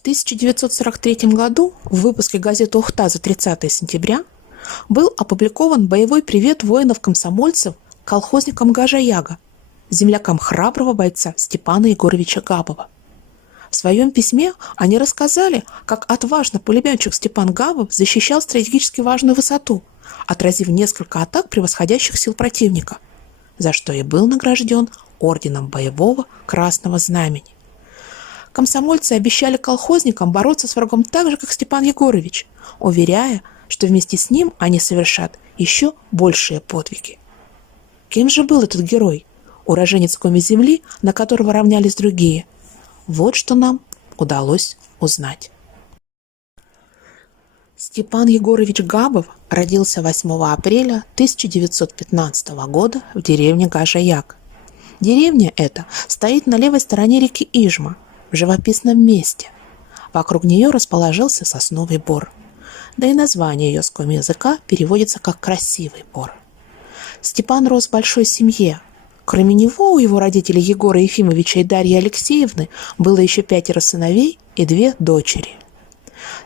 В 1943 году в выпуске газеты «Ухта» за 30 сентября был опубликован боевой привет воинов-комсомольцев колхозникам Гажаяга, землякам храброго бойца Степана Егоровича Габова. В своем письме они рассказали, как отважно пулеметчик Степан Габов защищал стратегически важную высоту, отразив несколько атак превосходящих сил противника, за что и был награжден орденом боевого Красного Знамени. Комсомольцы обещали колхозникам бороться с врагом так же, как Степан Егорович, уверяя, что вместе с ним они совершат еще большие подвиги. Кем же был этот герой, уроженец коми земли, на которого равнялись другие? Вот что нам удалось узнать. Степан Егорович Габов родился 8 апреля 1915 года в деревне Гажаяк. Деревня эта стоит на левой стороне реки Ижма, в живописном месте. Вокруг нее расположился сосновый бор. Да и название ее с коми языка переводится как «красивый бор». Степан рос в большой семье. Кроме него у его родителей Егора Ефимовича и Дарьи Алексеевны было еще 5 сыновей и 2 дочери.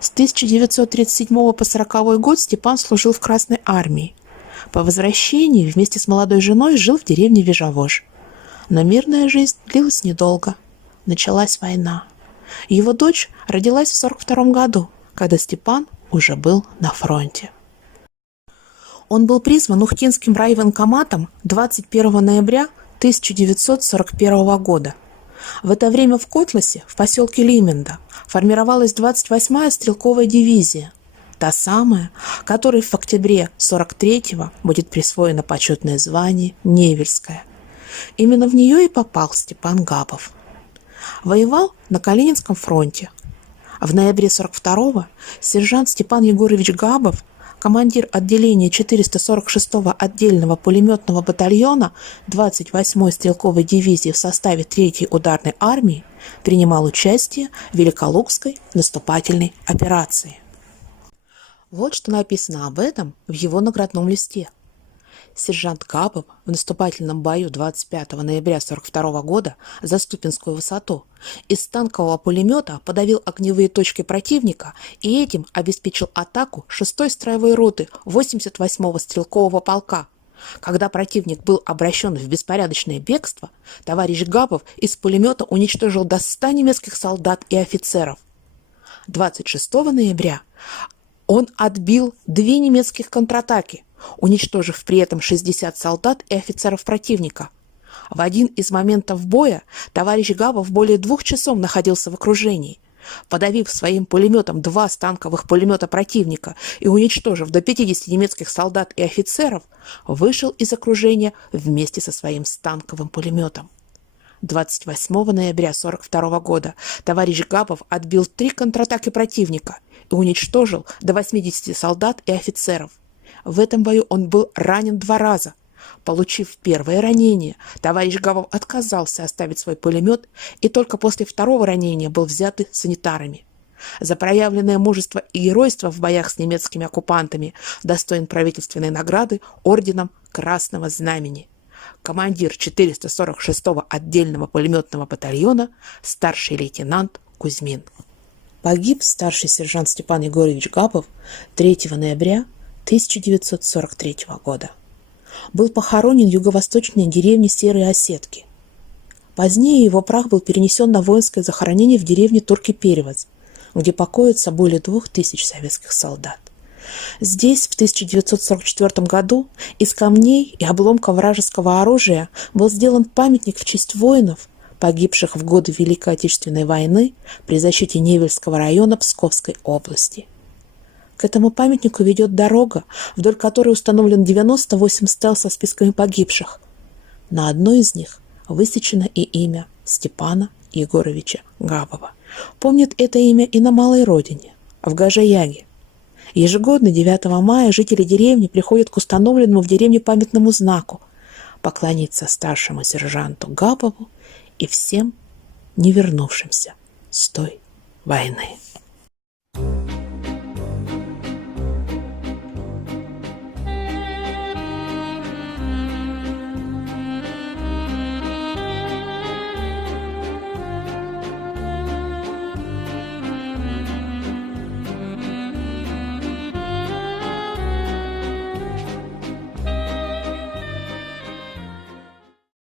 С 1937 по 1940 год Степан служил в Красной армии. По возвращении вместе с молодой женой жил в деревне Вежавож. Но мирная жизнь длилась недолго. Началась война. Его дочь родилась в 1942 году, когда Степан уже был на фронте. Он был призван Ухтинским райвоенкоматом 21 ноября 1941 года. В это время в Котласе, в поселке Лименда, формировалась 28-я стрелковая дивизия, та самая, которой в октябре 1943-го будет присвоено почетное звание Невельская. Именно в нее и попал Степан Габов. Воевал на Калининском фронте. В ноябре 1942-го сержант Степан Егорович Габов, командир отделения 446-го отдельного пулеметного батальона 28-й стрелковой дивизии в составе 3-й ударной армии, принимал участие в Великолукской наступательной операции. Вот что написано об этом в его наградном листе. Сержант Габов в наступательном бою 25 ноября 1942 года за Ступинскую высоту из танкового пулемета подавил огневые точки противника и этим обеспечил атаку 6-й строевой роты 88-го стрелкового полка. Когда противник был обращен в беспорядочное бегство, товарищ Габов из пулемета уничтожил до 100 немецких солдат и офицеров. 26 ноября он отбил 2 немецких контратаки, уничтожив при этом 60 солдат и офицеров противника. В один из моментов боя товарищ Габов более 2 часов находился в окружении. Подавив своим пулеметом 2 станковых пулемета противника и уничтожив до 50 немецких солдат и офицеров, вышел из окружения вместе со своим станковым пулеметом. 28 ноября 1942 года товарищ Габов отбил 3 контратаки противника и уничтожил до 80 солдат и офицеров. В этом бою он был ранен 2 раза. Получив первое ранение, товарищ Габов отказался оставить свой пулемет и только после 2-го ранения был взят санитарами. За проявленное мужество и геройство в боях с немецкими оккупантами достоин правительственной награды орденом Красного Знамени. Командир 446-го отдельного пулеметного батальона старший лейтенант Кузьмин. Погиб старший сержант Степан Егорович Габов 3 ноября 1943 года. Был похоронен в юго-восточной деревне Серые Осетки. Позднее его прах был перенесен на воинское захоронение в деревне Турки-Перевоз, где покоятся более 2000 советских солдат. Здесь в 1944 году из камней и обломков вражеского оружия был сделан памятник в честь воинов, погибших в годы Великой Отечественной войны при защите Невельского района Псковской области. К этому памятнику ведет дорога, вдоль которой установлен 98 стел со списками погибших. На одной из них высечено и имя Степана Егоровича Габова. Помнят это имя и на малой родине, в Гажаяге. Ежегодно 9 мая жители деревни приходят к установленному в деревне памятному знаку поклониться старшему сержанту Габову и всем не вернувшимся с той войны.